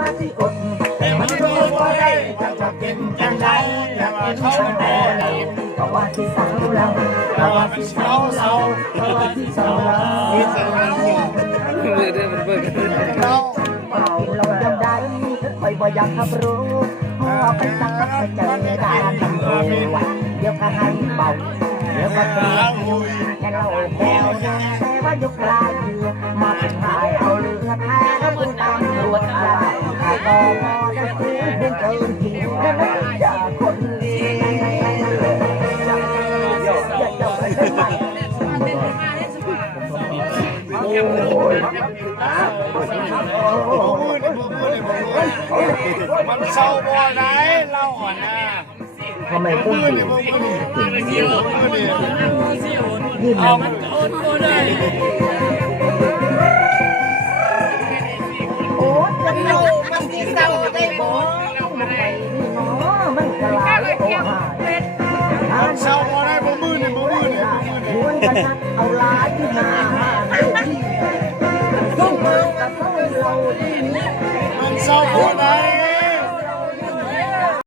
ว่าสิอดแต่มันรู้ว่าได้จะเป็นจังไรอยากกินเขาแน่ก็ว่าสิเศร้าเราก็ว่าสิเศร้าเราก็ว่าสิเศร้าเราเราจำได้คอยบ่อยากขับรู้หัวไปสักไปเจอได้ทำโอ้เดี๋ยวก็ให้เบาเดี๋ยวก็เสียแค่เราแก้วแต่ว่ายุคลายมาเป็นหายเอาเรือแพ้แล้วคุณตามรวดอะไรก็พอได้ซื้อเพื่อนเกินทิ้งแล้วจะคนดีมันเศร้าบ่ไหนเล่าอ่อนนะทำไมต้องอยู่เอามันโอนบ่ได้โอ้จะเล่ามันที่เศร้าได้บ่มันกลายโอ้หายมันเศร้าบ่ได้บ่มือนี่มันกันนักเอาลาที่หน้าต้องมือกับต้องเราที่นี้มันเศร้าบ่